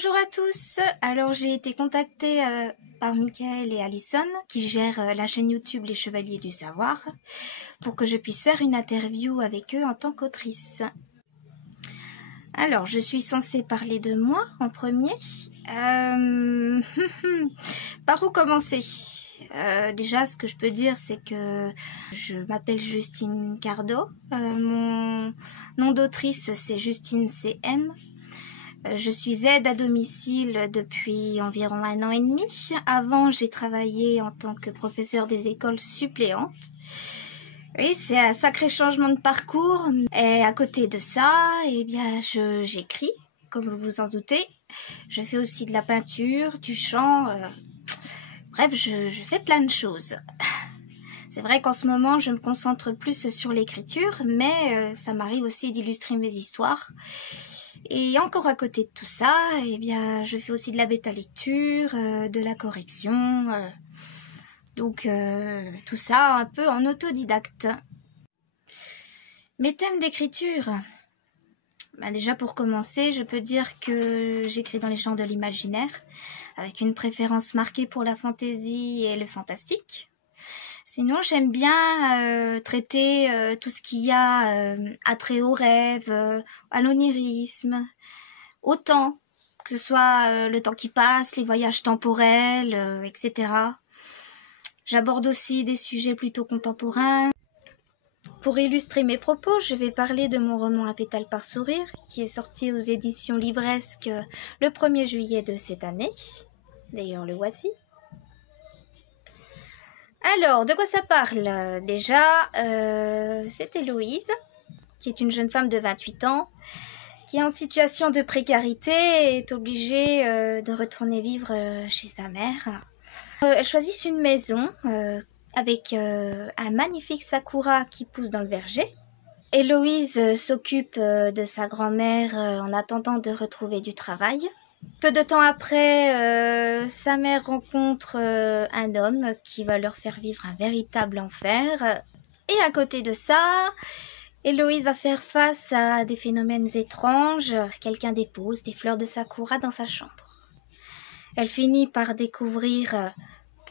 Bonjour à tous, alors j'ai été contactée par Michael et Alison qui gèrent la chaîne YouTube Les Chevaliers du Savoir pour que je puisse faire une interview avec eux en tant qu'autrice. Alors je suis censée parler de moi en premier. Par où commencer? Déjà ce que je peux dire c'est que je m'appelle Justine Cardo, mon nom d'autrice c'est Justine CM. Je suis aide à domicile depuis environ 1 an et demi. Avant, j'ai travaillé en tant que professeure des écoles suppléantes. Oui, c'est un sacré changement de parcours. Et à côté de ça, eh bien, j'écris, comme vous vous en doutez. Je fais aussi de la peinture, du chant. Bref, je fais plein de choses. C'est vrai qu'en ce moment, je me concentre plus sur l'écriture, mais ça m'arrive aussi d'illustrer mes histoires. Et encore à côté de tout ça, eh bien, je fais aussi de la bêta-lecture, de la correction, donc tout ça un peu en autodidacte. Mes thèmes d'écriture, déjà pour commencer, je peux dire que j'écris dans les genres de l'imaginaire, avec une préférence marquée pour la fantaisie et le fantastique. Sinon, j'aime bien traiter tout ce qu'il y a attrait au rêve, à l'onirisme, au temps, que ce soit le temps qui passe, les voyages temporels, etc. J'aborde aussi des sujets plutôt contemporains. Pour illustrer mes propos, je vais parler de mon roman À pétales par sourire, qui est sorti aux éditions Livresque le 1er juillet de cette année. D'ailleurs, le voici. Alors, de quoi ça parle? Déjà, c'est Héloïse, qui est une jeune femme de 28 ans, qui est en situation de précarité et est obligée de retourner vivre chez sa mère. Elle choisit une maison avec un magnifique sakura qui pousse dans le verger. Héloïse s'occupe de sa grand-mère en attendant de retrouver du travail. Peu de temps après, sa mère rencontre un homme qui va leur faire vivre un véritable enfer. Et à côté de ça, Héloïse va faire face à des phénomènes étranges. Quelqu'un dépose des fleurs de sakura dans sa chambre. Elle finit par découvrir,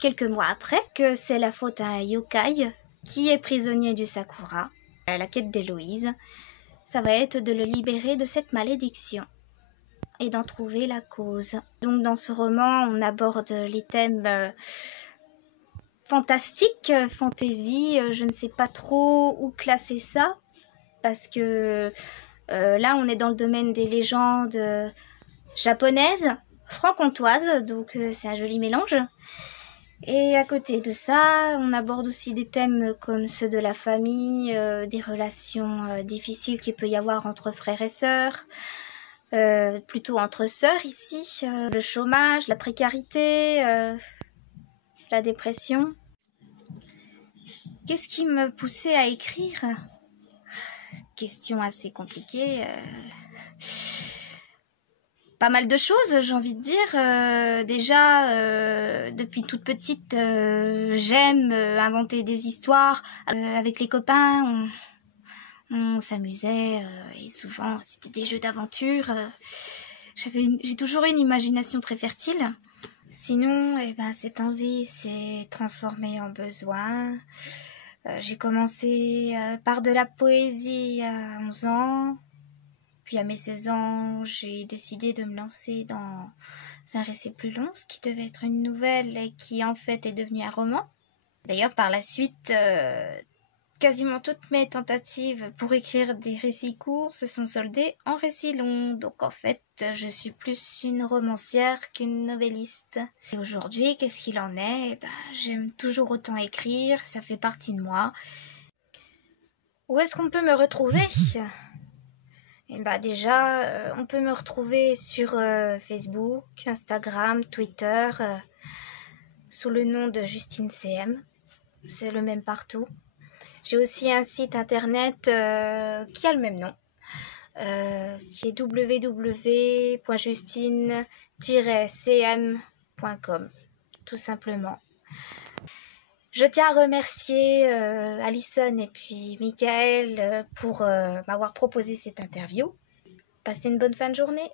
quelques mois après, que c'est la faute à un yokai qui est prisonnier du sakura. La quête d'Héloïse, ça va être de le libérer de cette malédiction et d'en trouver la cause. Donc dans ce roman, on aborde les thèmes fantastiques, fantaisie, je ne sais pas trop où classer ça, parce que là on est dans le domaine des légendes japonaises, franc-comtoises, donc c'est un joli mélange. Et à côté de ça, on aborde aussi des thèmes comme ceux de la famille, des relations difficiles qu'il peut y avoir entre frères et sœurs, plutôt entre sœurs ici, le chômage, la précarité, la dépression. Qu'est-ce qui me poussait à écrire? Question assez compliquée. Pas mal de choses, j'ai envie de dire. Déjà, depuis toute petite, j'aime inventer des histoires. Avec les copains, on s'amusait et souvent c'était des jeux d'aventure. J'ai toujours eu une imagination très fertile. Sinon, cette envie s'est transformée en besoin. J'ai commencé par de la poésie à 11 ans. Puis à mes 16 ans, j'ai décidé de me lancer dans un récit plus long, ce qui devait être une nouvelle et qui en fait est devenu un roman. D'ailleurs, par la suite, quasiment toutes mes tentatives pour écrire des récits courts se sont soldées en récits longs. Donc en fait, je suis plus une romancière qu'une novelliste. Et aujourd'hui, qu'est-ce qu'il en est? J'aime toujours autant écrire, ça fait partie de moi. Où est-ce qu'on peut me retrouver? Déjà, on peut me retrouver sur Facebook, Instagram, Twitter, sous le nom de Justine CM. C'est le même partout. J'ai aussi un site internet qui a le même nom, qui est www.justine-cm.com, tout simplement. Je tiens à remercier Alison et puis Michael pour m'avoir proposé cette interview. Passez une bonne fin de journée.